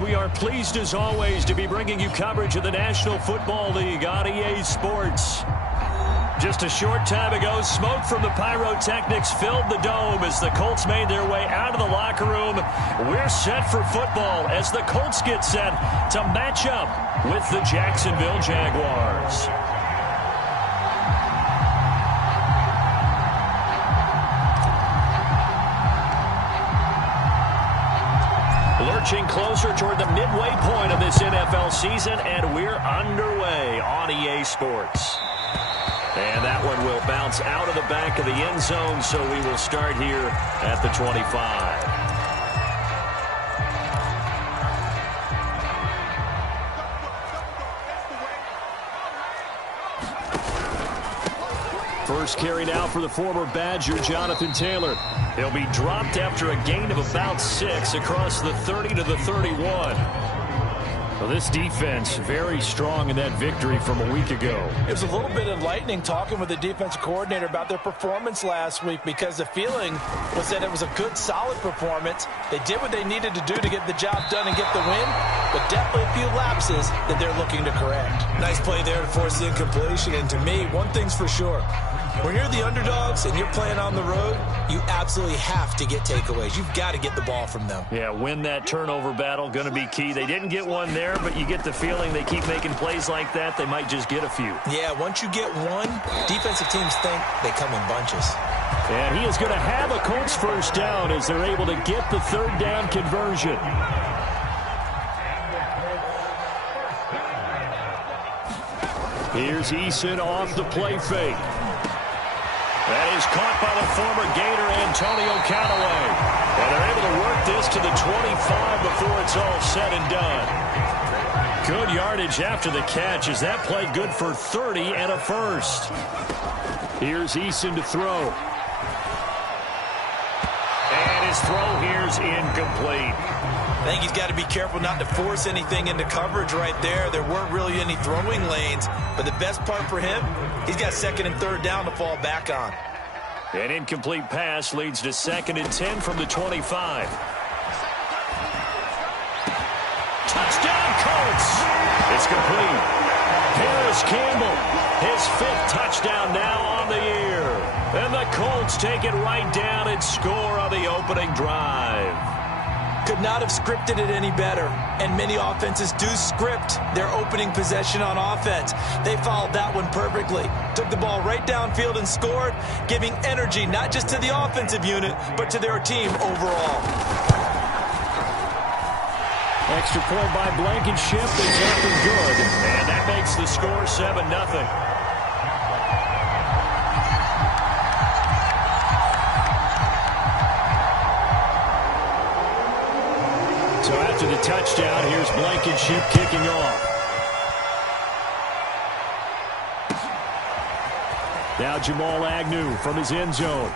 We are pleased as always to be bringing you coverage of the National Football League on EA Sports. Just a short time ago, smoke from the pyrotechnics filled the dome as the Colts made their way out of the locker room. We're set for football as the Colts get set to match up with the Jacksonville Jaguars. Lurching closer toward the midway point of this NFL season, and we're underway on EA Sports. And that one will bounce out of the back of the end zone, so we will start here at the 25. First carry now for the former Badger, Jonathan Taylor. He'll be dropped after a gain of about 6 across the 30 to the 31. Well, this defense very strong in that victory from a week ago. It was a little bit enlightening talking with the defensive coordinator about their performance last week, because the feeling was that it was a good, solid performance. They did what they needed to do to get the job done and get the win, but definitely a few lapses that they're looking to correct. Nice play there to force the incompletion, and to me, one thing's for sure. When you're the underdogs and you're playing on the road, you absolutely have to get takeaways. You've got to get the ball from them. Yeah, win that turnover battle, going to be key. They didn't get one there, but you get the feeling they keep making plays like that, they might just get a few. Yeah, once you get one, defensive teams think they come in bunches. And he is going to have a Colts first down as they're able to get the third down conversion. Here's Eason off the play fake. That is caught by the former Gator, Antonio Callaway. And they're able to work this to the 25 before it's all said and done. Good yardage after the catch as that play good for 30 and a first. Here's Eason to throw. And his throw here's incomplete. I think he's got to be careful not to force anything into coverage right there. There weren't really any throwing lanes, but the best part for him, he's got second and third down to fall back on. An incomplete pass leads to 2nd and 10 from the 25. Touchdown, Colts! It's complete. Harris Campbell, his 5th touchdown now on the year. And the Colts take it right down and score on the opening drive. Could not have scripted it any better. And many offenses do script their opening possession on offense. They followed that one perfectly. Took the ball right downfield and scored, giving energy not just to the offensive unit, but to their team overall. Extra point by Blankenship is up and good. And that makes the score 7-0. So after the touchdown, here's Blankenship kicking off. Now Jamal Agnew from his end zone.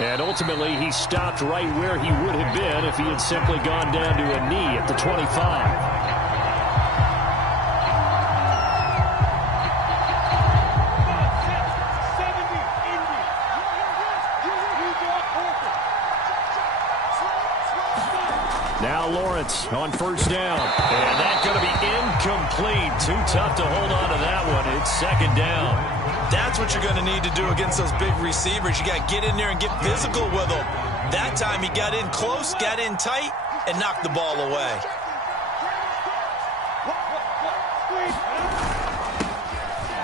And ultimately, he stopped right where he would have been if he had simply gone down to a knee at the 25. Now Lawrence on first down. And that's going to be incomplete. Too tough to hold on to that one. It's 2nd down. That's what you're going to need to do against those big receivers. You got to get in there and get physical with them. That time he got in close, got in tight, and knocked the ball away.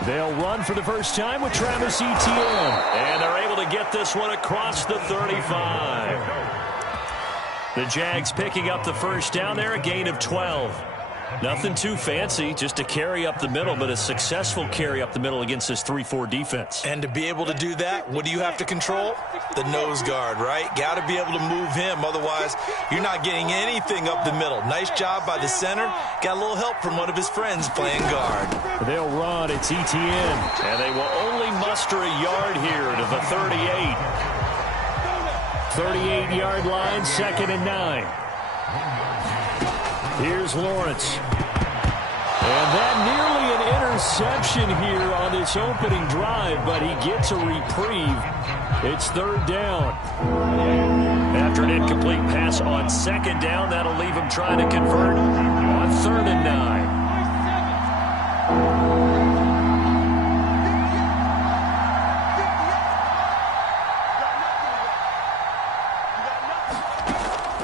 They'll run for the first time with Travis Etienne. And they're able to get this one across the 35. The Jags picking up the first down there, a gain of 12. Nothing too fancy, just a carry up the middle, but a successful carry up the middle against this 3-4 defense. And to be able to do that, what do you have to control? The nose guard, right? Got to be able to move him, otherwise you're not getting anything up the middle. Nice job by the center. Got a little help from one of his friends playing guard. They'll run, it's Etienne, and they will only muster a yard here to the 38. 38-yard line, 2nd and 9. Here's Lawrence. And that nearly an interception here on this opening drive, but he gets a reprieve. It's third down. After an incomplete pass on second down, that'll leave him trying to convert on 3rd and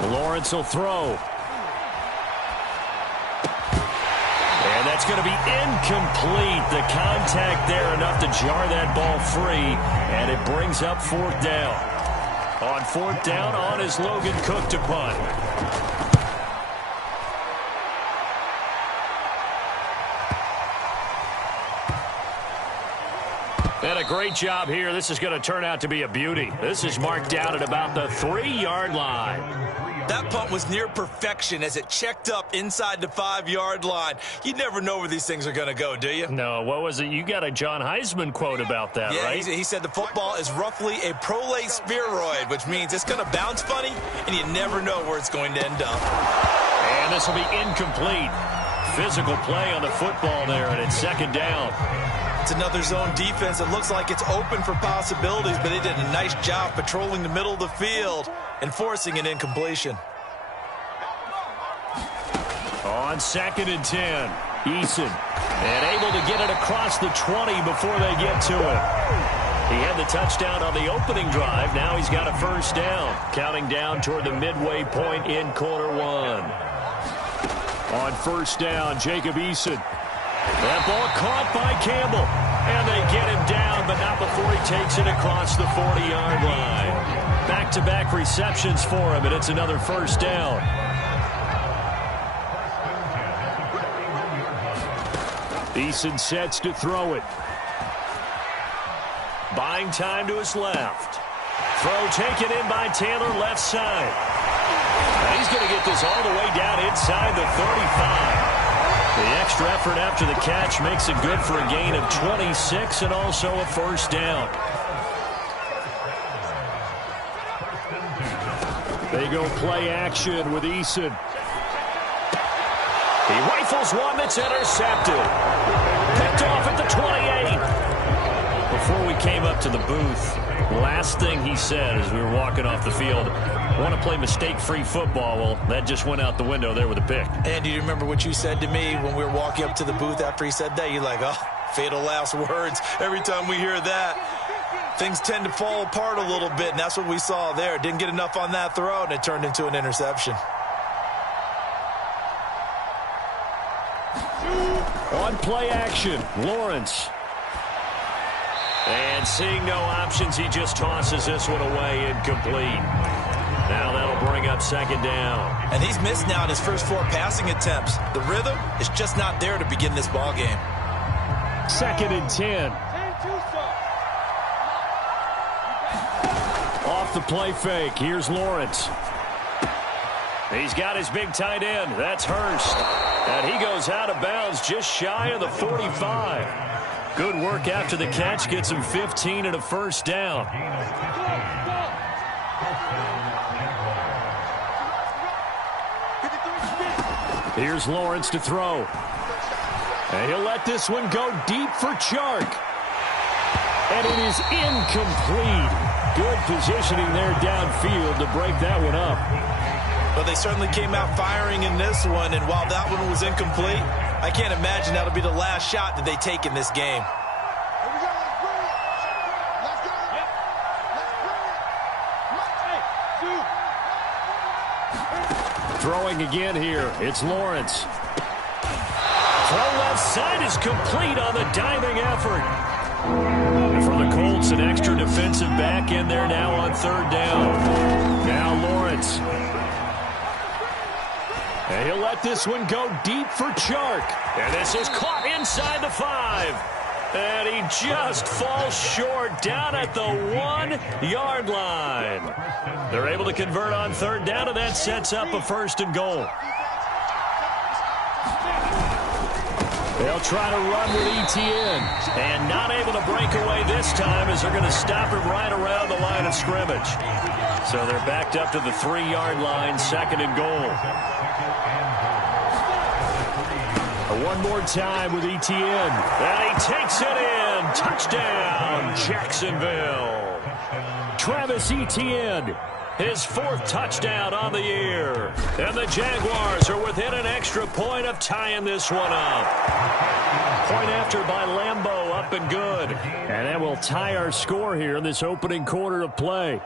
9. Lawrence will throw. And that's going to be incomplete. The contact there enough to jar that ball free, and it brings up 4th down. On 4th down, on is Logan Cook to punt. And a great job here. This is going to turn out to be a beauty. This is marked down at about the 3-yard line. That punt was near perfection as it checked up inside the 5-yard line. You never know where these things are going to go, do you? No, what was it? You got a John Heisman quote about that, right? Yeah, he said the football is roughly a prolate spheroid, which means it's going to bounce funny, and you never know where it's going to end up. And this will be incomplete. Physical play on the football there, and it's 2nd down. It's another zone defense. It looks like it's open for possibilities, but they did a nice job patrolling the middle of the field and forcing an incompletion. On 2nd and 10, Eason, and able to get it across the 20 before they get to it. He had the touchdown on the opening drive. Now he's got a 1st down, counting down toward the midway point in quarter 1. On 1st down, Jacob Eason. That ball caught by Campbell, and they get him down, but not before he takes it across the 40-yard line. Back-to-back receptions for him, and it's another 1st down. Eason sets to throw it. Buying time to his left. Throw taken in by Taylor, left side. Now he's going to get this all the way down inside the 35. The extra effort after the catch makes it good for a gain of 26 and also a 1st down. They go play action with Eason. He rifles one that's intercepted. Picked off at the 28. Before we came up to the booth, last thing he said as we were walking off the field, want to play mistake-free football. Well, that just went out the window there with a pick. And do you remember what you said to me when we were walking up to the booth after he said that? You're like, oh, fatal last words. Every time we hear that, things tend to fall apart a little bit, and that's what we saw there. Didn't get enough on that throw, and it turned into an interception. On play action, Lawrence. And seeing no options, he just tosses this one away, incomplete. Now that'll bring up 2nd down. And he's missed now in his first 4 passing attempts. The rhythm is just not there to begin this ball game. 2nd and 10. Off the play fake, here's Lawrence. He's got his big tight end. That's Hurst. And he goes out of bounds just shy of the 45. Good work after the catch. Gets him 15 and a 1st down. Here's Lawrence to throw. And he'll let this one go deep for Chark. And it is incomplete. Good positioning there downfield to break that one up. But they certainly came out firing in this one, and while that one was incomplete, I can't imagine that'll be the last shot that they take in this game. Throwing again here, it's Lawrence. Throw left side is complete on the diving effort. And for the Colts, an extra defensive back in there now on 3rd down. Now Lawrence. And he'll let this one go deep for Chark. And this is caught inside the 5. And he just falls short down at the 1-yard line. They're able to convert on 3rd down, and that sets up a 1st and goal. They'll try to run with Etienne. And not able to break away this time as they're going to stop him right around the line of scrimmage. So they're backed up to the 3-yard line, 2nd and goal. One more time with Etienne. And he takes it in. Touchdown, Jacksonville. Travis Etienne, his 4th touchdown on the year. And the Jaguars are within an extra point of tying this one up. Point after by Lambeau, up and good. And that will tie our score here in this opening quarter of play.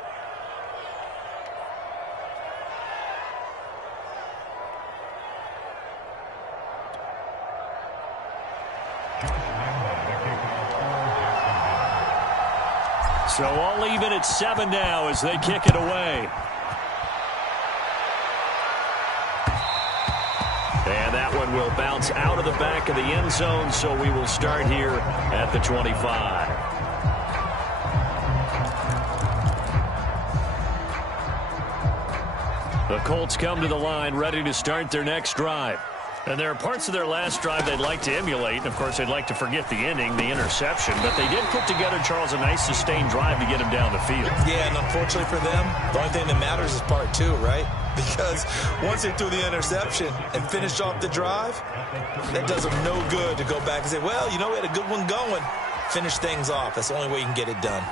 So all even at 7 now as they kick it away. And that one will bounce out of the back of the end zone, so we will start here at the 25. The Colts come to the line ready to start their next drive. And there are parts of their last drive they'd like to emulate. And, of course, they'd like to forget the inning, the interception. But they did put together, Charles, a nice sustained drive to get him down the field. Yeah, and unfortunately for them, the only thing that matters is part 2, right? Because once they threw the interception and finished off the drive, that does them no good to go back and say, well, you know, we had a good one going. Finish things off. That's the only way you can get it done.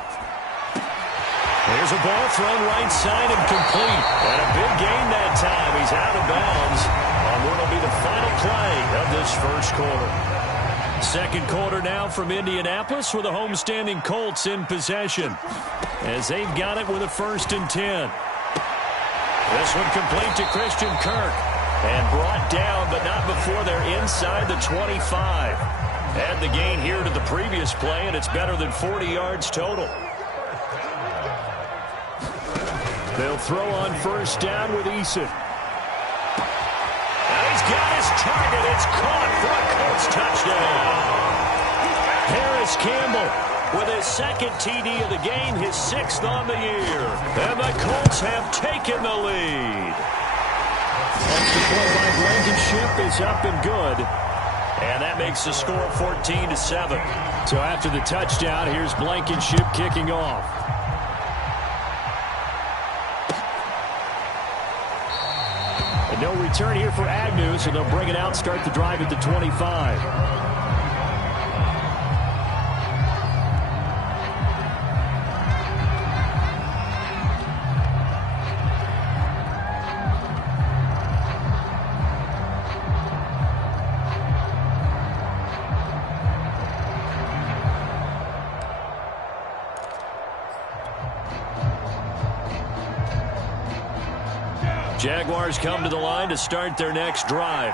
Here's a ball thrown right side and complete. And a big gain that time. He's out of bounds on what will be the final play of this first quarter. Second quarter now from Indianapolis with the homestanding Colts in possession as they've got it with a 1st and 10. This one complete to Christian Kirk and brought down, but not before they're inside the 25. Add the gain here to the previous play, and it's better than 40 yards total. They'll throw on 1st down with Eason. And he's got his target. It's caught for a Colts touchdown. Harris Campbell with his 2nd TD of the game, his 6th on the year. And the Colts have taken the lead. Extra point by Blankenship is up and good. And that makes the score 14-7. So after the touchdown, here's Blankenship kicking off. And no return here for Agnew, so they'll bring it out, start the drive at the 25. Jaguars come to the line to start their next drive.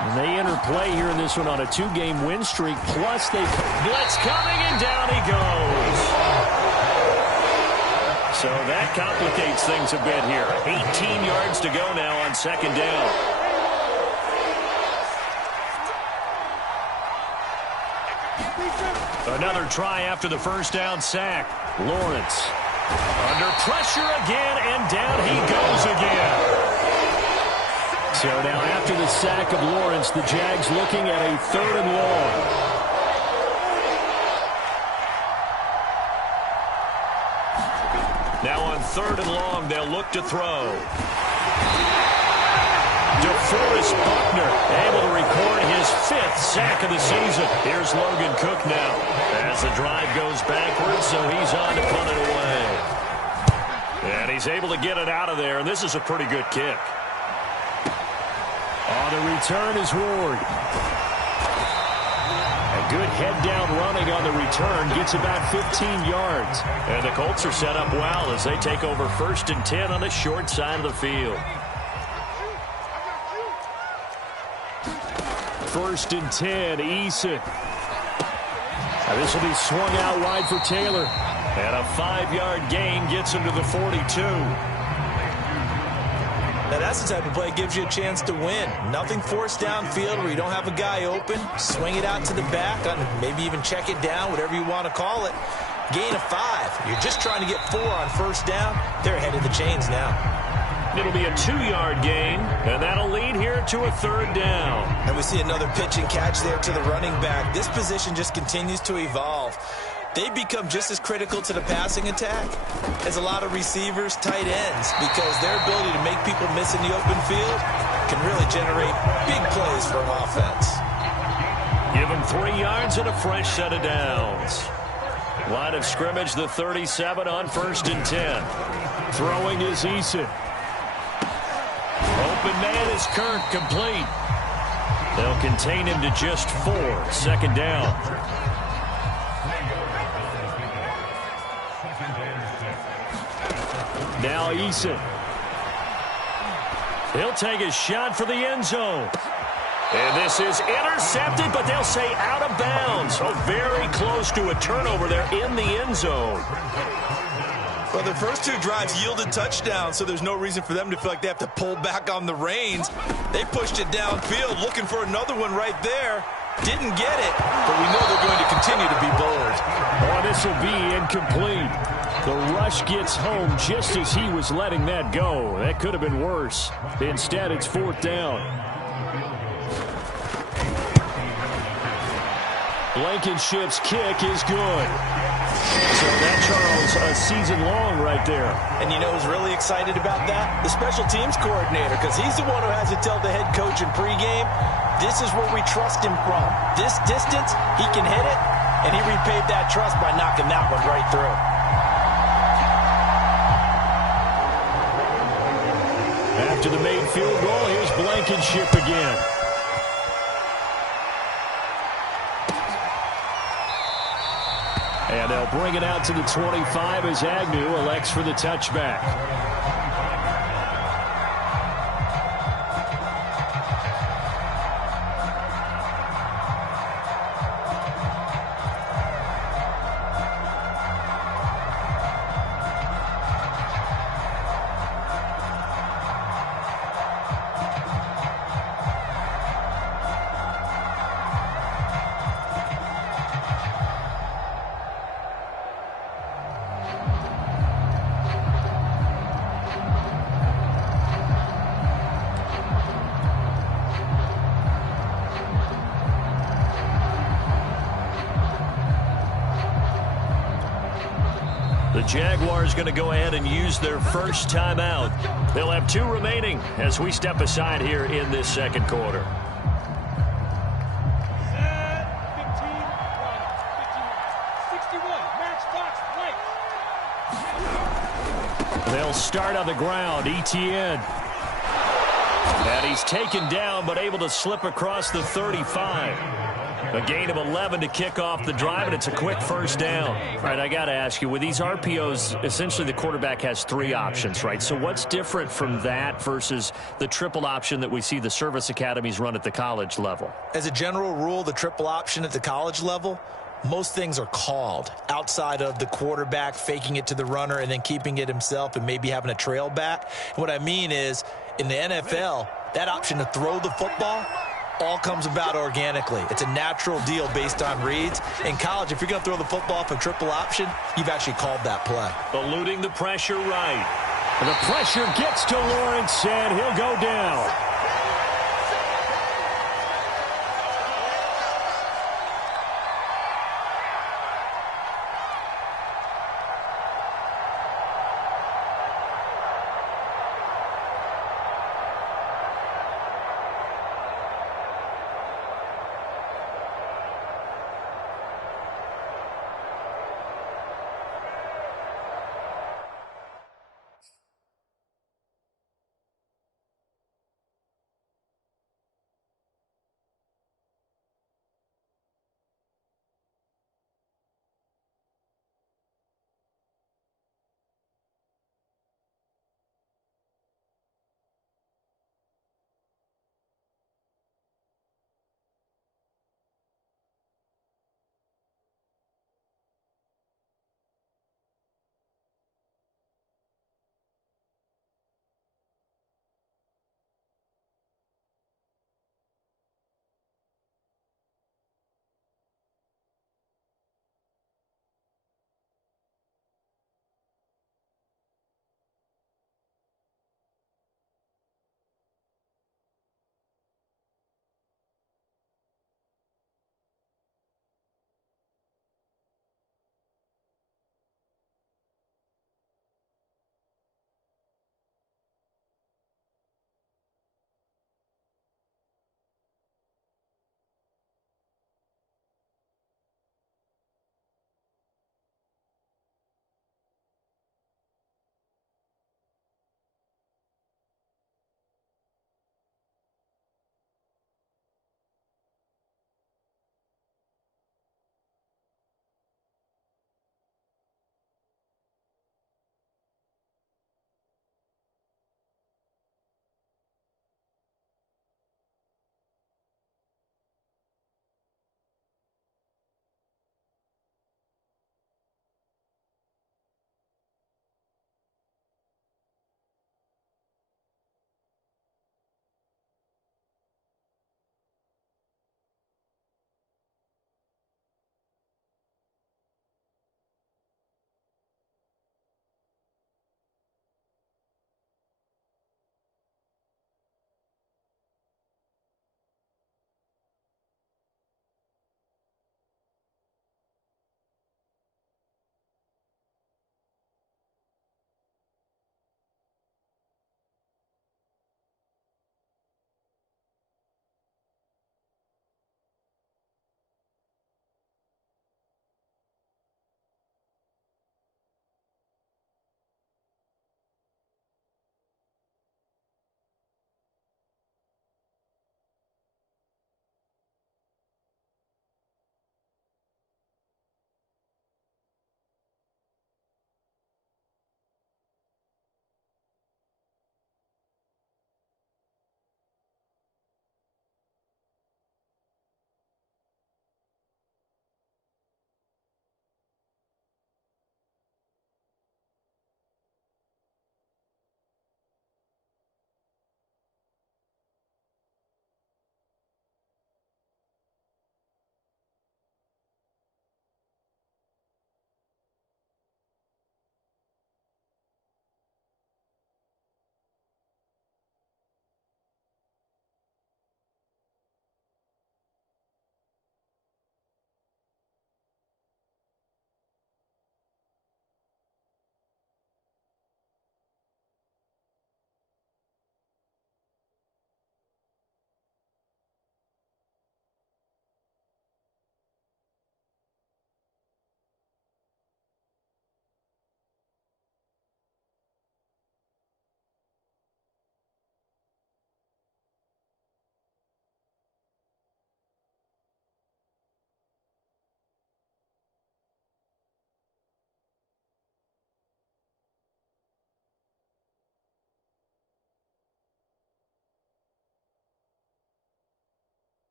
And they enter play here in this one on a 2-game win streak. Plus, they blitz coming, and down he goes. So that complicates things a bit here. 18 yards to go now on 2nd down. Another try after the 1st down sack. Lawrence under pressure again, and down he goes again. So now after the sack of Lawrence, the Jags looking at a 3rd and long. Now on 3rd and long, they'll look to throw. DeForest Buckner able to record his 5th sack of the season. Here's Logan Cook now as the drive goes backwards, so he's on to punt it away. And he's able to get it out of there, and this is a pretty good kick. On the return is Ward. A good head-down running on the return. Gets about 15 yards. And the Colts are set up well as they take over 1st and 10 on the short side of the field. 1st and 10, Eason. Now this will be swung out wide for Taylor. And a 5-yard gain gets him to the 42. Now that's the type of play that gives you a chance to win. Nothing forced downfield where you don't have a guy open. Swing it out to the back, maybe even check it down, whatever you want to call it. Gain of 5. You're just trying to get 4 on 1st down. They're ahead of the chains now. It'll be a 2-yard gain, and that'll lead here to a 3rd down. And we see another pitch and catch there to the running back. This position just continues to evolve. They become just as critical to the passing attack as a lot of receivers, tight ends, because their ability to make people miss in the open field can really generate big plays for an offense. Give him 3 yards and a fresh set of downs. Line of scrimmage, the 37 on 1st and 10. Throwing is Eason. Open man is Kirk, complete. They'll contain him to just 4. 2nd down. Now Eason. He'll take a shot for the end zone. And this is intercepted, but they'll say out of bounds. So very close to a turnover there in the end zone. Well, the first 2 drives yielded touchdowns, so there's no reason for them to feel like they have to pull back on the reins. They pushed it downfield, looking for another one right there. Didn't get it, but we know they're going to continue to be bold. Oh, this will be incomplete. The rush gets home just as he was letting that go. That could have been worse. Instead, it's 4th down. Blankenship's kick is good. So that, Charles, a season long right there. And you know who's really excited about that? The special teams coordinator, because he's the one who has to tell the head coach in pregame, this is where we trust him from. This distance, he can hit it, and he repaid that trust by knocking that one right through. After the made field goal, here's Blankenship again. And they'll bring it out to the 25 as Agnew elects for the touchback. The Jaguars going to go ahead and use their first timeout. They'll have 2 remaining as we step aside here in this 2nd quarter. They'll start on the ground. Etienne. And he's taken down but able to slip across the 35. A gain of 11 to kick off the drive, and it's a quick 1st down. All right, I got to ask you, with these RPOs, essentially the quarterback has 3 options, right? So what's different from that versus the triple option that we see the service academies run at the college level? As a general rule, the triple option at the college level, most things are called outside of the quarterback faking it to the runner and then keeping it himself and maybe having a trail back. And what I mean is, in the NFL, that option to throw the football all comes about organically. It's a natural deal based on reads. In college, if you're going to throw the football for triple option, you've actually called that play. Eluding the pressure right. And the pressure gets to Lawrence, and he'll go down.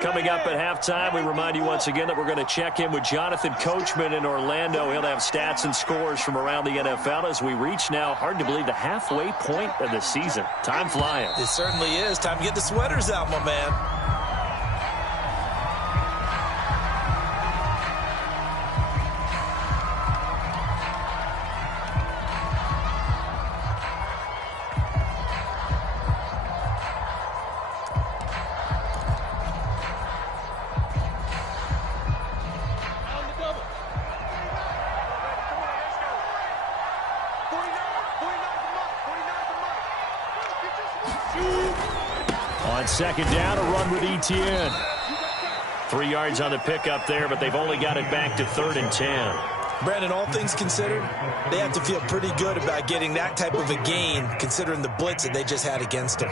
Coming up at halftime, we remind you once again that we're going to check in with Jonathan Coachman in Orlando. He'll have stats and scores from around the NFL as we reach now, hard to believe, the halfway point of the season. Time flying. It certainly is. Time to get the sweaters out, my man. On second down, a run with Etienne. 3 yards on the pickup there, but they've only got it back to 3rd and 10. Brandon, all things considered, they have to feel pretty good about getting that type of a gain, considering the blitz that they just had against them.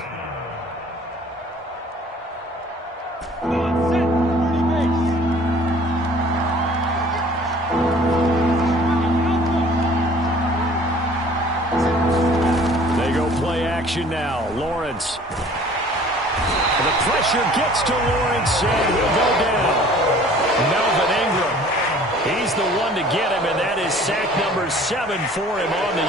They go play action now. Lawrence. The pressure gets to Lawrence, and he'll go down. Melvin Ingram. He's the one to get him, and that is sack number 7 for him on the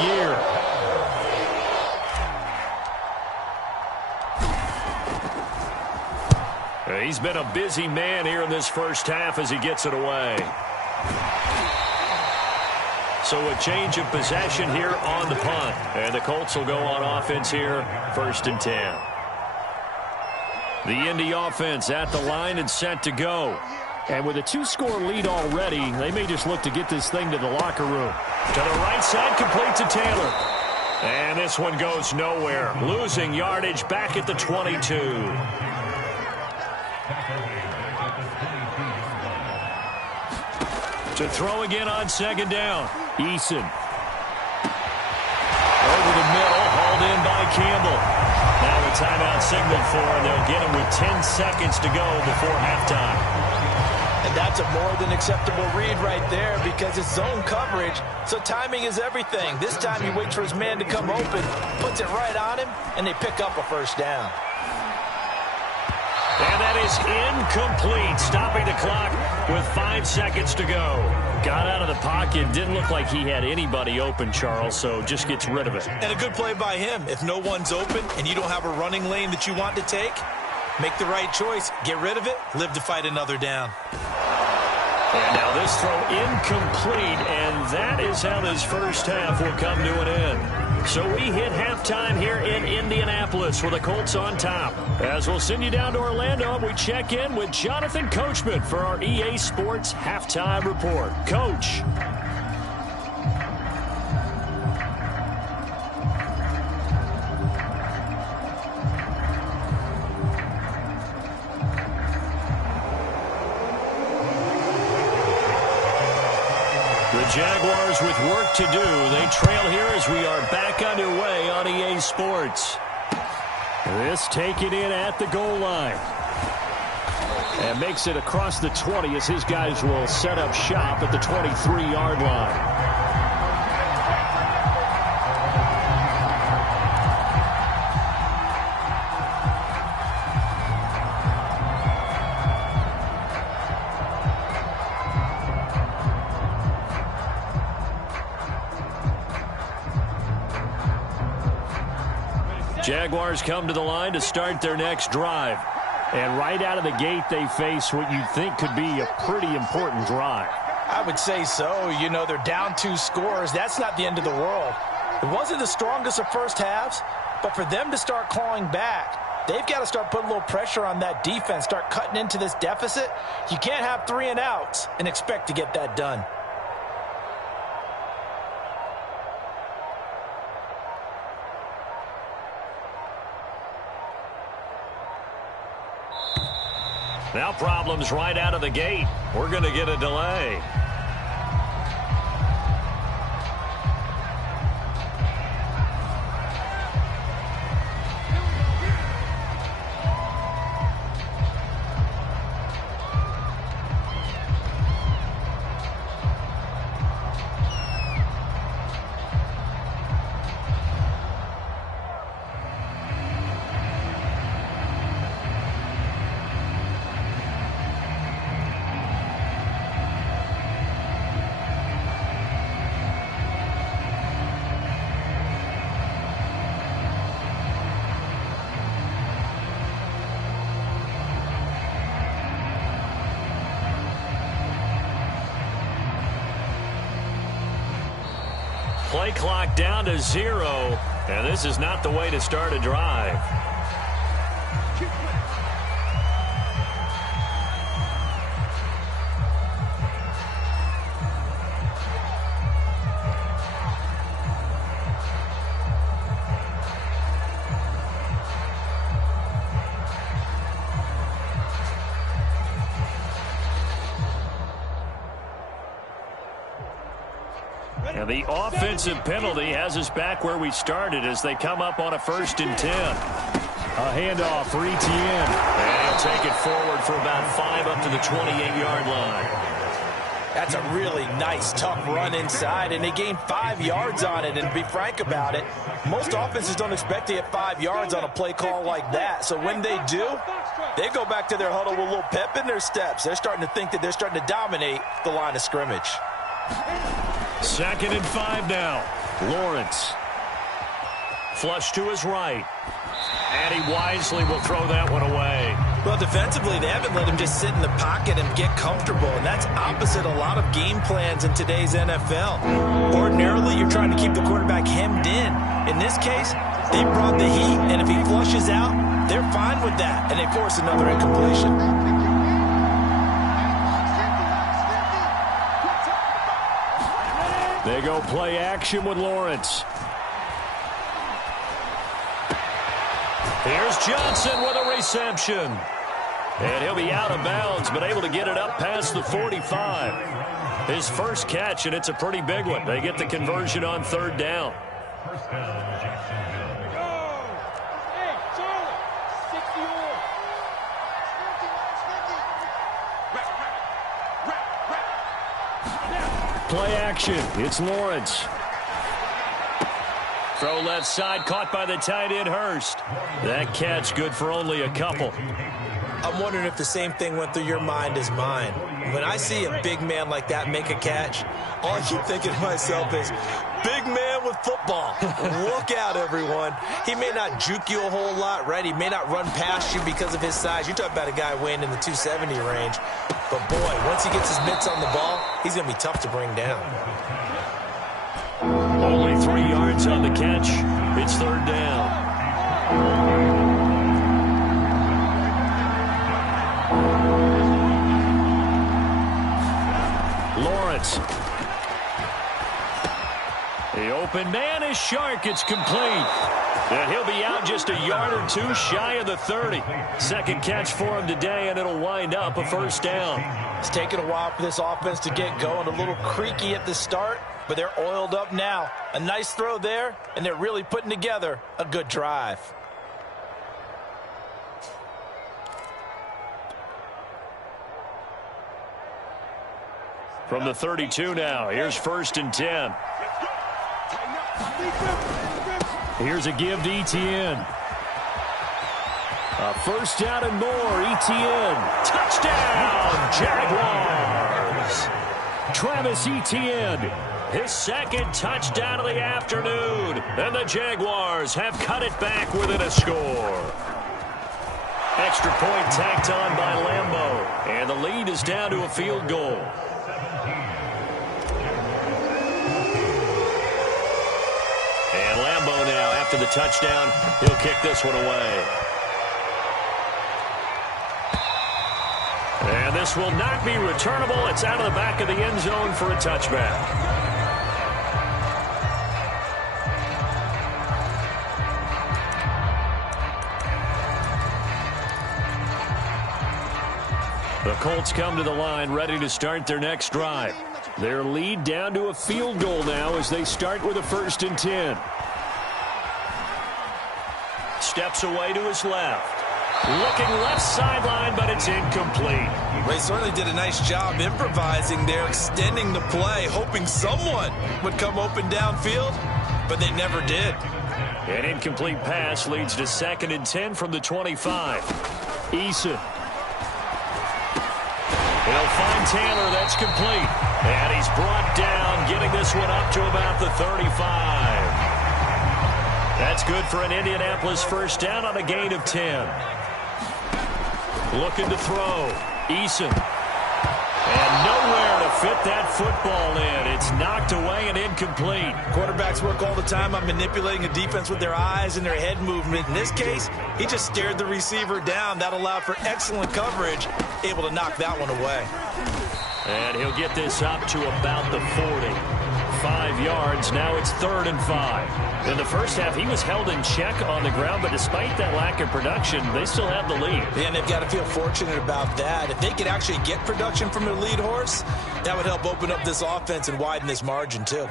year. He's been a busy man here in this first half as he gets it away. So a change of possession here on the punt. And the Colts will go on offense here, 1st and 10. The Indy offense at the line and set to go. And with a 2-score lead already, they may just look to get this thing to the locker room. To the right side, complete to Taylor. And this one goes nowhere. Losing yardage back at the 22. To throw again on second down. Eason. Over the middle, hauled in by Campbell. Now a timeout signal for him. They'll get him with 10 seconds to go before halftime. And that's a more than acceptable read right there because it's zone coverage, so timing is everything. This time he waits for his man to come open, puts it right on him, and they pick up a first down. And that is incomplete, stopping the clock with 5 seconds to go. Got out of the pocket, didn't look like he had anybody open, Charles, so just gets rid of it. And a good play by him. If no one's open and you don't have a running lane that you want to take, make the right choice, get rid of it, live to fight another down. And now this throw incomplete, and that is how this first half will come to an end. So we hit halftime here in Indianapolis with the Colts on top. As we'll send you down to Orlando, we check in with Jonathan Coachman for our EA Sports Halftime Report. Coach. The Jaguars with work to do. They trail here as we are back underway on EA Sports. This taken in at the goal line. And makes it across the 20 as his guys will set up shop at the 23-yard line. Jaguars come to the line to start their next drive. And right out of the gate, they face what you'd think could be a pretty important drive. I would say so. You know, they're down 2 scores. That's not the end of the world. It wasn't the strongest of first halves, but for them to start clawing back, they've got to start putting a little pressure on that defense, start cutting into this deficit. You can't have 3 and outs and expect to get that done. Now problems right out of the gate. We're going to get a delay. play clock down to 0, and this is not the way to start a drive. And the offensive penalty has us back where we started as they come up on a 1st and 10. A handoff for Etienne. And he'll take it forward for about 5 up to the 28-yard line. That's a really nice, tough run inside, and they gained 5 yards on it. And to be frank about it, most offenses don't expect to get 5 yards on a play call like that. So when they do, they go back to their huddle with a little pep in their steps. They're starting to think that they're starting to dominate the line of scrimmage. 2nd and 5 now. Lawrence. Flush to his right. And he wisely will throw that one away. Well, defensively, they haven't let him just sit in the pocket and get comfortable, and that's opposite a lot of game plans in today's NFL. Ordinarily, you're trying to keep the quarterback hemmed in. In this case, they brought the heat, and if he flushes out, they're fine with that, and they force another incompletion. They go play action with Lawrence. Here's Johnson with a reception. And he'll be out of bounds, but able to get it up past the 45. His first catch, and it's a pretty big one. They get the conversion on 3rd down. Play action. It's Lawrence. Throw left side, caught by the tight end Hurst. That catch good for only a couple. I'm wondering if the same thing went through your mind as mine. When I see a big man like that make a catch, all I keep thinking to myself is, big man with football. Look out, everyone. He may not juke you a whole lot, right? He may not run past you because of his size. You're talking about a guy weighing in the 270 range. But, boy, once he gets his mitts on the ball, he's going to be tough to bring down. Only 3 yards on the catch. It's 3rd down. Lawrence. The open man is Shark. It's complete. And he'll be out just a yard or 2 shy of the 30. 2nd catch for him today, and it'll wind up a 1st down. It's taken a while for this offense to get going. A little creaky at the start, but they're oiled up now. A nice throw there, and they're really putting together a good drive. From the 32 now, here's 1st and 10. Here's a give to Etienne. A 1st down and more. Etienne. Touchdown, Jaguars. Travis Etienne. His 2nd touchdown of the afternoon. And the Jaguars have cut it back within a score. Extra point tacked on by Lambeau. And the lead is down to a field goal. And Lambeau now, after the touchdown, he'll kick this one away. And this will not be returnable. It's out of the back of the end zone for a touchback. The Colts come to the line ready to start their next drive. Their lead down to a field goal now as they start with a 1st and 10. Steps away to his left. Looking left sideline, but it's incomplete. They certainly did a nice job improvising there, extending the play, hoping someone would come open downfield, but they never did. An incomplete pass leads to 2nd and 10 from the 25. Eason. He'll find Taylor. That's complete. And he's brought down, getting this one up to about the 35. That's good for an Indianapolis 1st down on a gain of 10. Looking to throw. Eason. And nowhere to fit that football in. It's knocked away and incomplete. Quarterbacks work all the time on manipulating a defense with their eyes and their head movement. In this case, he just stared the receiver down. That allowed for excellent coverage, able to knock that one away. And he'll get this up to about the 40. 5 yards. Now it's 3rd and 5. In the first half, he was held in check on the ground, but despite that lack of production, they still have the lead. Yeah, and they've got to feel fortunate about that. If they could actually get production from their lead horse, that would help open up this offense and widen this margin, too.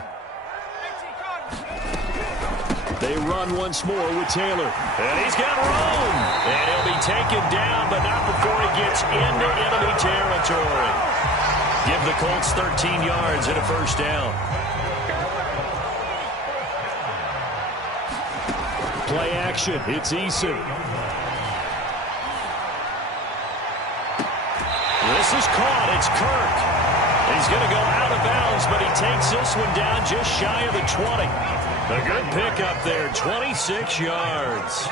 They run once more with Taylor. And he's got room. And he'll be taken down, but not before he gets into enemy territory. Give the Colts 13 yards and a first down. Play action. It's Eason. This is caught. It's Kirk. He's going to go out of bounds, but he takes this one down just shy of the 20. A good pickup there. 26 yards.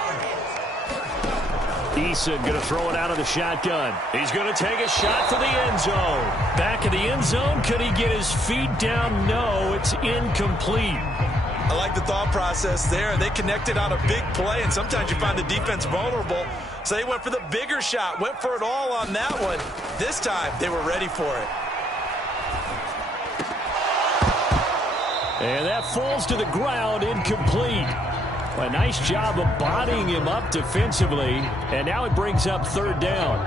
Eason going to throw it out of the shotgun. He's going to take a shot to the end zone. Back in the end zone. Could he get his feet down? No, it's incomplete. I like the thought process there. They connected on a big play, and sometimes you find the defense vulnerable. So they went for the bigger shot, went for it all on that one. This time, they were ready for it. And that falls to the ground, incomplete. A nice job of bodying him up defensively, and now it brings up 3rd down.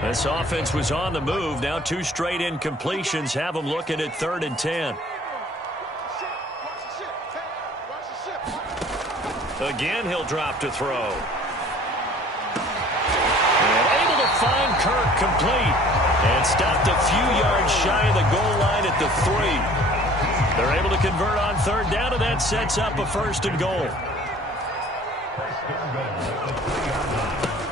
This offense was on the move. Now 2 straight incompletions have them looking at 3rd and 10. Again, he'll drop to throw. And able to find Kirk complete. And stopped a few yards shy of the goal line at the 3. They're able to convert on 3rd down, and that sets up a 1st and goal.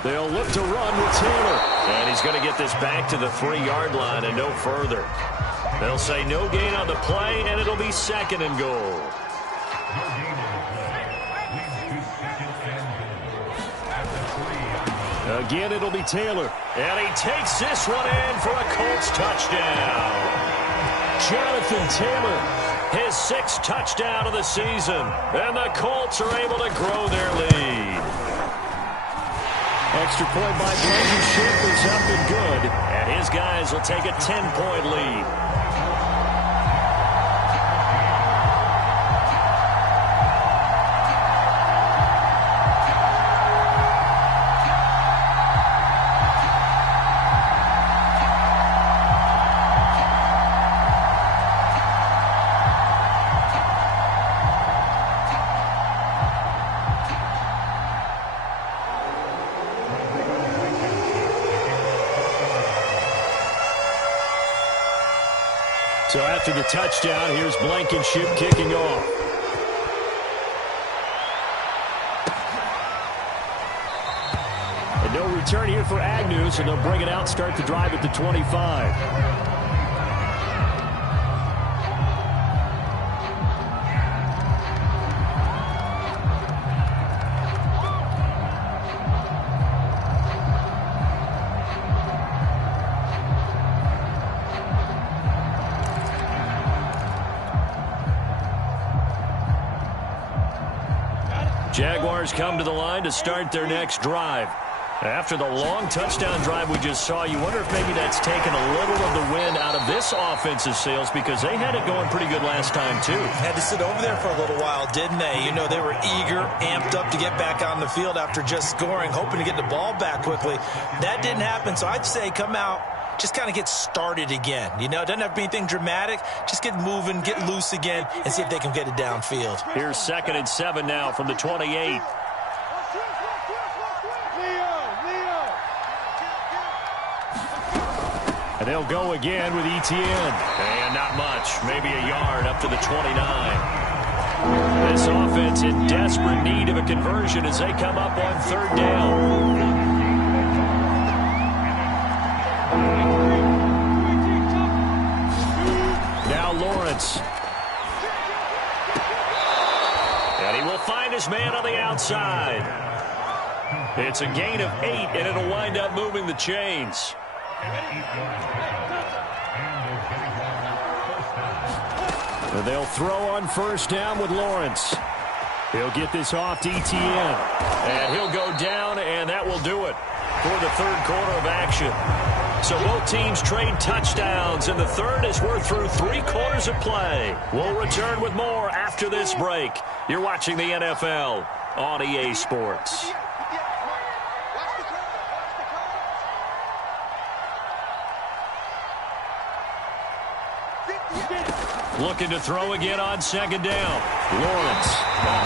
They'll look to run with Taylor. And he's going to get this back to the 3-yard line and no further. They'll say no gain on the play, and it'll be 2nd and goal. Again, it'll be Taylor. And he takes this one in for a Colts touchdown. Jonathan Taylor, his 6th touchdown of the season. And the Colts are able to grow their lead. Extra point by Blankenship is up and good. And his guys will take a 10-point lead. So after the touchdown, here's Blankenship kicking off. And no return here for Agnew, so they'll bring it out, start the drive at the 25. Jaguars come to the line to start their next drive. After the long touchdown drive we just saw, you wonder if maybe that's taken a little of the wind out of this offense's sails because they had it going pretty good last time, too. Had to sit over there for a little while, didn't they? You know, they were eager, amped up to get back on the field after just scoring, hoping to get the ball back quickly. That didn't happen, so I'd say come out, just kind of get started again. You know, it doesn't have to be anything dramatic. Just get moving, get loose again, and see if they can get it downfield. Here's 2nd and 7 now from the 28. And they'll go again with Etienne. And not much, maybe a yard up to the 29. This offense in desperate need of a conversion as they come up on 3rd down. Now Lawrence. And he will find his man on the outside. It's a gain of 8, and it'll wind up moving the chains. And they'll throw on first down with Lawrence. He'll get this off to Etienne. And he'll go down, and that will do it for the third quarter of action. So both teams trade touchdowns, and the third as we're through 3 quarters of play. We'll return with more after this break. You're watching the NFL on EA Sports. Looking to throw again on second down. Lawrence.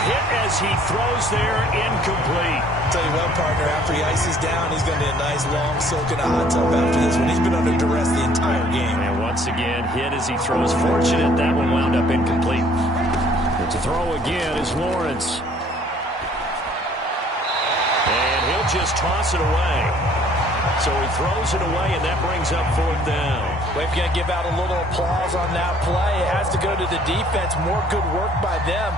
Hit as he throws there, incomplete. I'll tell you what, partner, after he ices down, he's going to be a nice long soak in a hot tub after this one. He's been under duress the entire game. And once again, hit as he throws. Fortunate that one wound up incomplete. But to throw again is Lawrence. And he'll just toss it away. So he throws it away, and that brings up fourth down. We're going to give out a little applause on that play. It has to go to the defense. More good work by them.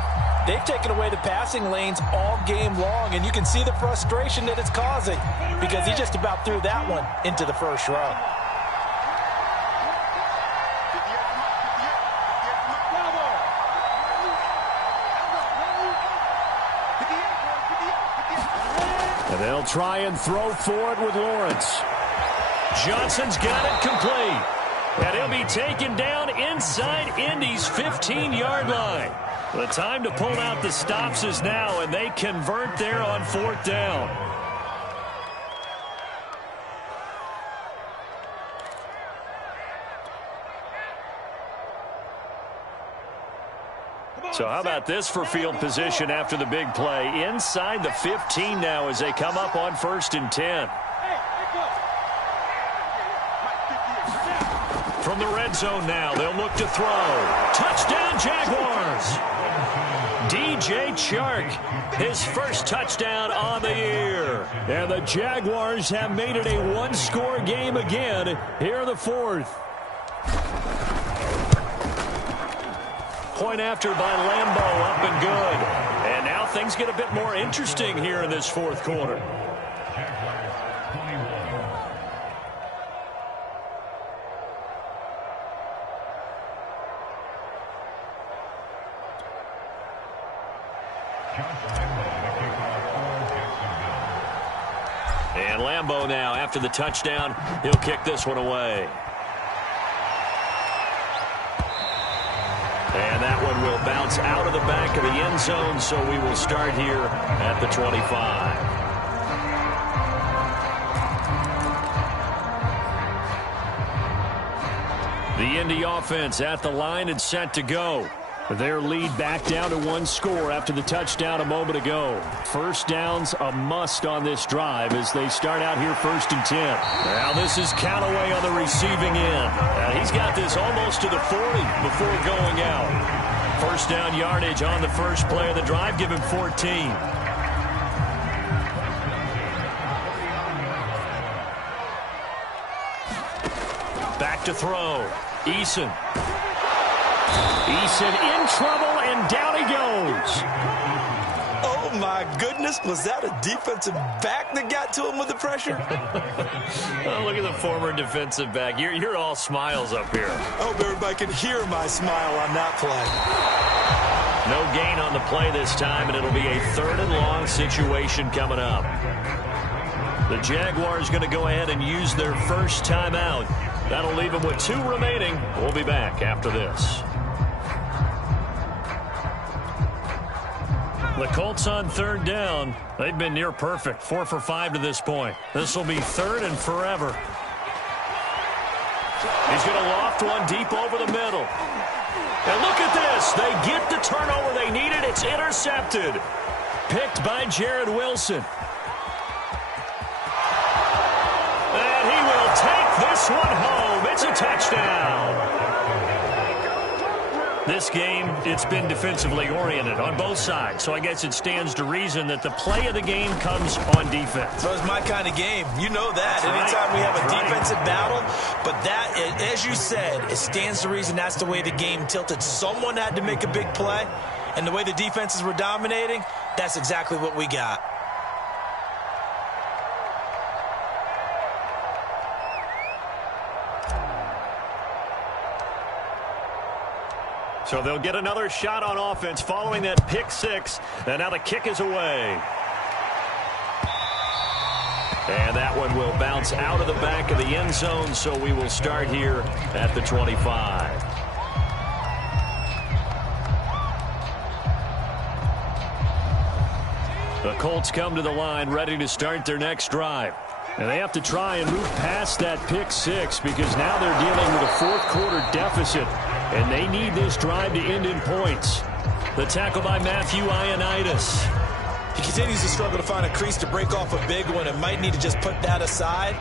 They've taken away the passing lanes all game long, and you can see the frustration that it's causing because he just about threw that one into the first row. And they'll try and throw for it with Lawrence. Johnson's got it complete. And he'll be taken down inside Indy's 15-yard line. The time to pull out the stops is now, and they convert there on fourth down. So how about this for field position after the big play? Inside the 15 now as they come up on 1st and 10. From the red zone now, they'll look to throw. Touchdown, Jaguars! DJ Chark, his first touchdown on the year. And the Jaguars have made it a one-score game again here in the fourth. Point after by Lambeau, up and good. And now things get a bit more interesting here in this fourth quarter. And Lambeau now, after the touchdown, he'll kick this one away. And that one will bounce out of the back of the end zone, so we will start here at the 25. The Indy offense at the line and set to go. Their lead back down to 1 score after the touchdown a moment ago. First down's a must on this drive as they start out here 1st and 10. Now this is Callaway on the receiving end. He's got this almost to the 40 before going out. First down yardage on the first play of the drive. Give him 14. Back to throw. Eason. Eason in trouble, and down he goes. Oh, my goodness. Was that a defensive back that got to him with the pressure? Oh, look at the former defensive back. You're all smiles up here. I hope everybody can hear my smile on that play. No gain on the play this time, and it'll be a 3rd and long situation coming up. The Jaguars going to go ahead and use their first timeout. That'll leave them with 2 remaining. We'll be back after this. The Colts on 3rd down. They've been near perfect. 4 for 5 to this point. This will be 3rd and forever. He's going to loft one deep over the middle. And look at this. They get the turnover they needed. It's intercepted. Picked by Jared Wilson. And he will take this one home. It's a touchdown. This game, it's been defensively oriented on both sides, so I guess it stands to reason that the play of the game comes on defense. So it's my kind of game. You know that. Anytime we have a defensive battle, but that, as you said, it stands to reason that's the way the game tilted. Someone had to make a big play, and the way the defenses were dominating, that's exactly what we got. So they'll get another shot on offense following that pick six. And now the kick is away. And that one will bounce out of the back of the end zone, so we will start here at the 25. The Colts come to the line ready to start their next drive. And they have to try and move past that pick six because now they're dealing with a fourth-quarter deficit, and they need this drive to end in points. The tackle by Matthew Ioannidis. He continues to struggle to find a crease to break off a big one and might need to just put that aside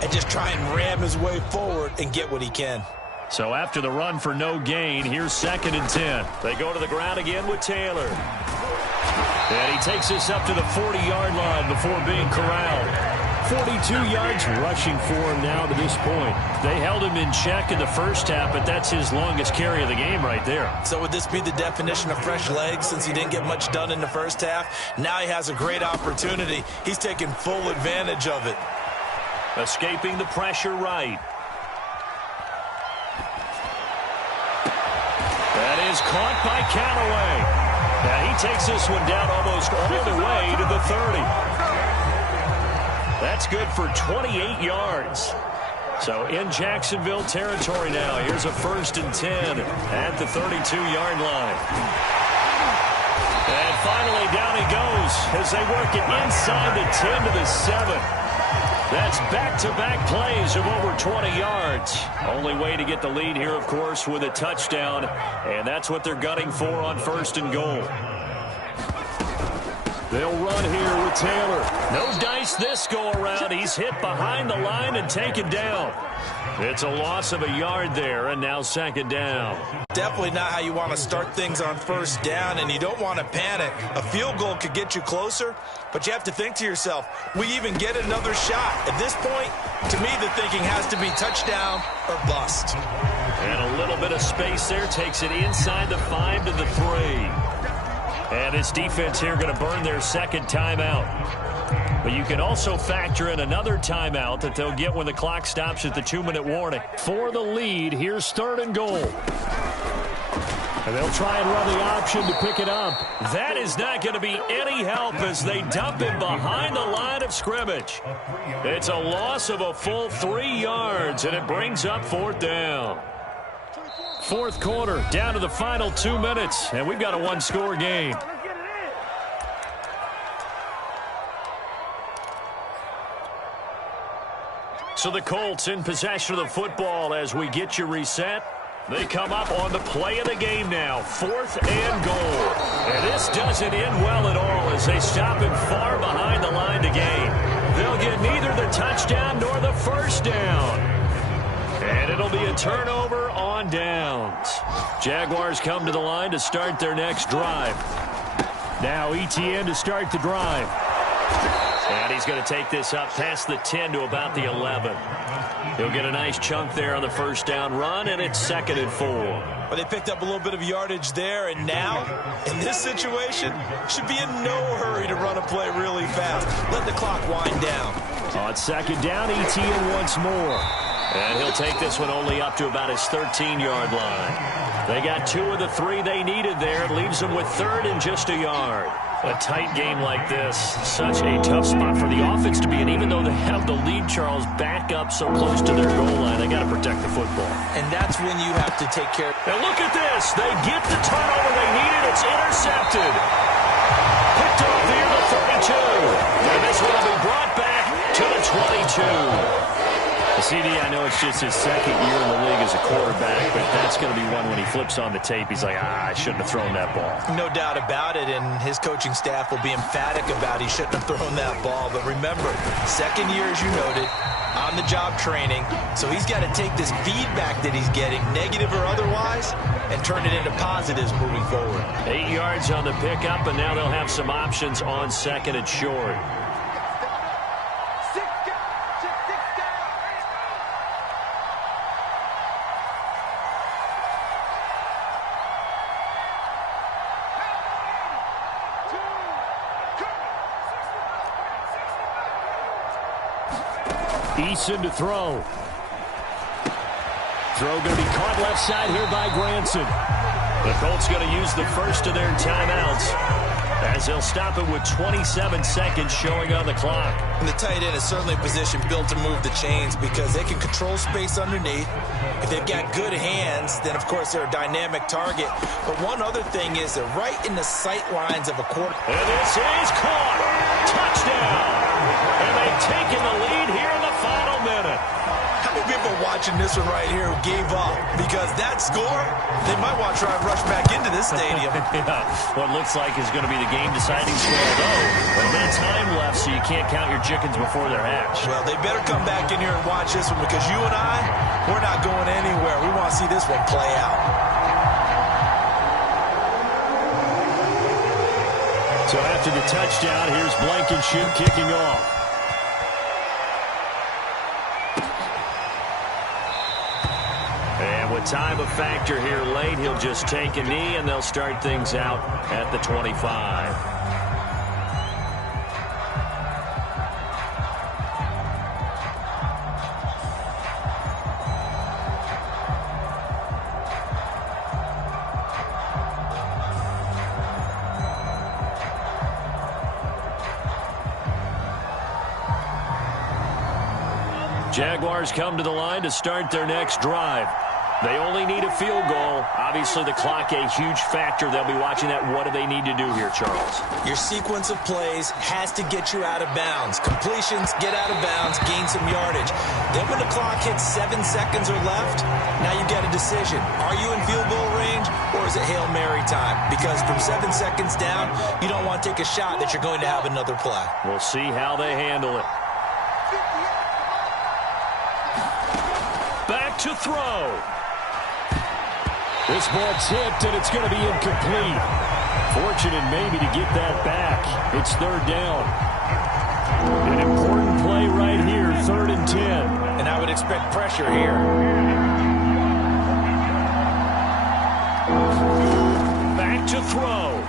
and just try and ram his way forward and get what he can. So after the run for no gain, here's 2nd and 10. They go to the ground again with Taylor. And he takes this up to the 40-yard line before being corralled. 42 yards rushing for him now to this point. They held him in check in the first half, but that's his longest carry of the game right there. So would this be the definition of fresh legs since he didn't get much done in the first half? Now he has a great opportunity. He's taking full advantage of it. Escaping the pressure right. That is caught by Callaway. Now he takes this one down almost all the way to the 30. That's good for 28 yards. So in Jacksonville territory now. Here's a 1st and 10 at the 32-yard line. And finally down he goes as they work it inside the 10 to the 7. That's back-to-back plays of over 20 yards. Only way to get the lead here, of course, with a touchdown. And that's what they're gunning for on 1st and goal. They'll run here with Taylor. No dice this go-around. He's hit behind the line and taken down. It's a loss of a yard there, and now 2nd down. Definitely not how you want to start things on 1st down, and you don't want to panic. A field goal could get you closer, but you have to think to yourself, we even get another shot. At this point, to me, the thinking has to be touchdown or bust. And a little bit of space there takes it inside the 5 to the 3. And this defense here going to burn their 2nd timeout. But you can also factor in another timeout that they'll get when the clock stops at the 2-minute warning. For the lead, here's 3rd and goal. And they'll try and run the option to pick it up. That is not going to be any help as they dump it behind the line of scrimmage. It's a loss of a full 3 yards, and it brings up 4th down. 4th quarter, down to the final 2 minutes, and we've got a 1-score game. So the Colts in possession of the football as we get you reset. They come up on the play of the game now, 4th and goal. And this doesn't end well at all as they stop him far behind the line to gain. They'll get neither the touchdown nor the 1st down. And it'll be a turnover on downs. Jaguars come to the line to start their next drive. Now ETN to start the drive. And he's going to take this up past the 10 to about the 11. He'll get a nice chunk there on the 1st down run, and it's 2nd and 4. Well, they picked up a little bit of yardage there, and now, in this situation, should be in no hurry to run a play really fast. Let the clock wind down. On 2nd down, ETN once more. And he'll take this one only up to about his 13-yard line. They got 2 of the 3 they needed there. It leaves them with 3rd and just a yard. A tight game like this, such a tough spot for the offense to be in. Even though they have the lead, Charles, back up so close to their goal line, they got to protect the football. And that's when you have to take care. Now look at this. They get the turnover they needed. It's intercepted. Picked off near the 32. And this one will be brought back to the 22. CD, I know it's just his 2nd year in the league as a quarterback, but that's going to be one when he flips on the tape. He's like, I shouldn't have thrown that ball. No doubt about it, and his coaching staff will be emphatic about he shouldn't have thrown that ball. But remember, 2nd year, as you noted, on-the-job training, so he's got to take this feedback that he's getting, negative or otherwise, and turn it into positives moving forward. 8 yards on the pickup, and now they'll have some options on 2nd and short. Eason to throw. Throw going to be caught left side here by Granson. The Colts going to use the first of their timeouts as they'll stop it with 27 seconds showing on the clock. And the tight end is certainly a position built to move the chains because they can control space underneath. If they've got good hands, then, of course, they're a dynamic target. But one other thing is they're right in the sight lines of a quarter. And this is caught. Touchdown. And they've taken the lead here in the final minute. How many people watching this one right here who gave up? Because that score, they might want to try and rush back into this stadium. Yeah, what looks like is going to be the game-deciding score, though. But a bit of time left, so you can't count your chickens before they're hatched. Well, they better come back in here and watch this one because you and I, we're not going anywhere. We want to see this one play out. So after the touchdown, here's Blankenship kicking off. And with time a factor here late, he'll just take a knee, and they'll start things out at the 25. Jaguars come to the line to start their next drive. They only need a field goal. Obviously, the clock a huge factor. They'll be watching that. What do they need to do here, Charles? Your sequence of plays has to get you out of bounds. Completions, get out of bounds, gain some yardage. Then when the clock hits 7 seconds or left, now you get a decision. Are you in field goal range or is it Hail Mary time? Because from 7 seconds down, you don't want to take a shot that you're going to have another play. We'll see how they handle it. Back to throw. This ball tipped, and it's going to be incomplete. Fortunate maybe to get that back. It's third down. An important play right here, 3rd and 10. And I would expect pressure here. Back to throw.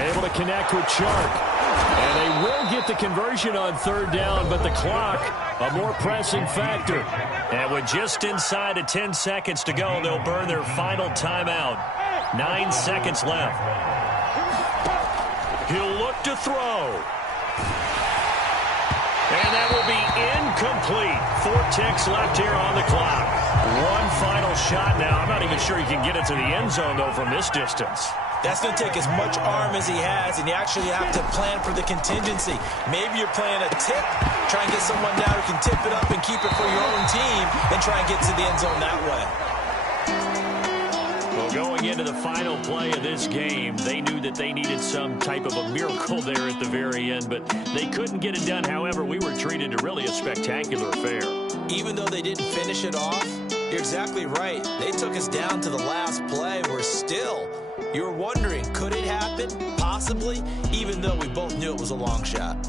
Able to connect with Chark. And they will get the conversion on 3rd down, but the clock, a more pressing factor. And with just inside of 10 seconds to go, they'll burn their final timeout. 9 seconds left. He'll look to throw. And that will be incomplete. 4 ticks left here on the clock. One final shot now. I'm not even sure he can get it to the end zone, though, from this distance. That's going to take as much arm as he has, and you actually have to plan for the contingency. Maybe you're playing a tip, try and get someone down who can tip it up and keep it for your own team, and try and get to the end zone that way. Well, going into the final play of this game, they knew that they needed some type of a miracle there at the very end, but they couldn't get it done. However, we were treated to really a spectacular affair. Even though they didn't finish it off, you're exactly right. They took us down to the last play. We're still... You were wondering, could it happen? Possibly, even though we both knew it was a long shot.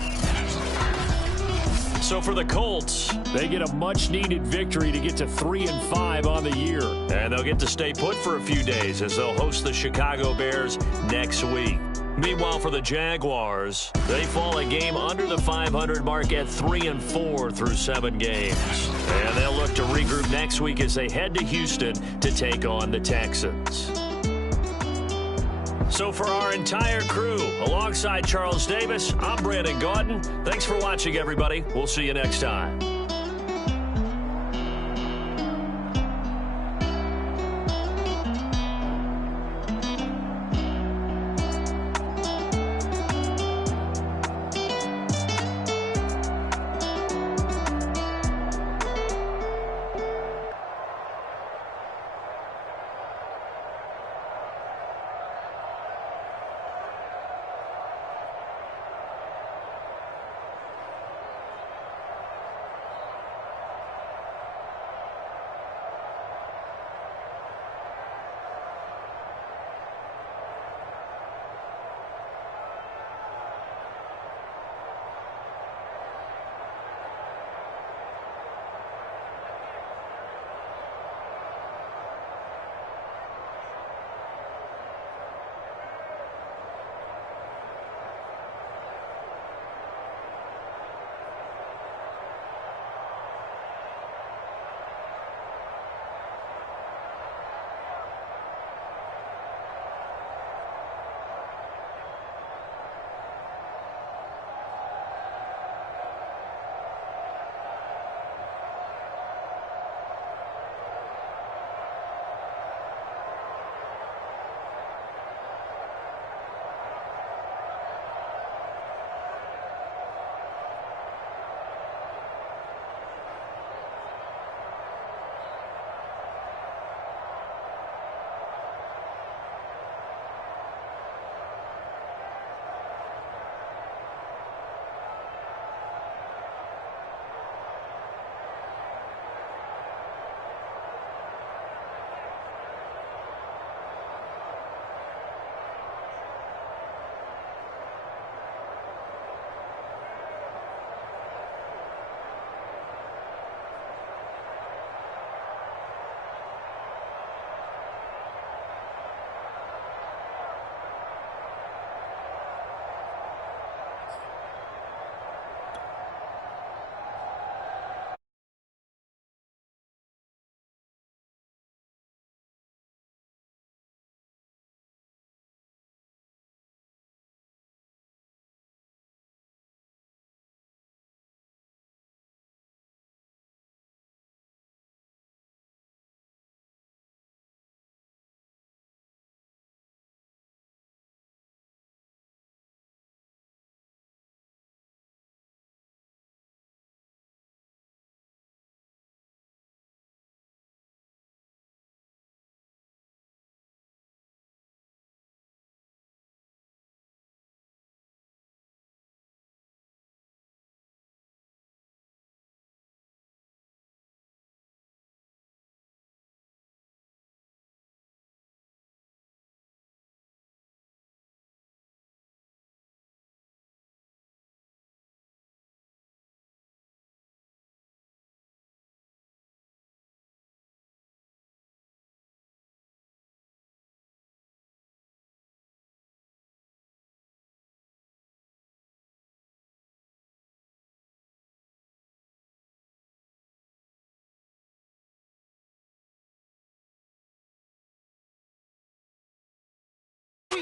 So for the Colts, they get a much-needed victory to get to 3-5 on the year. And they'll get to stay put for a few days as they'll host the Chicago Bears next week. Meanwhile, for the Jaguars, they fall a game under the 500 mark at 3-4 through 7 games. And they'll look to regroup next week as they head to Houston to take on the Texans. So for our entire crew, alongside Charles Davis, I'm Brandon Gaudin. Thanks for watching, everybody. We'll see you next time.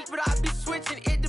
but I be switching. It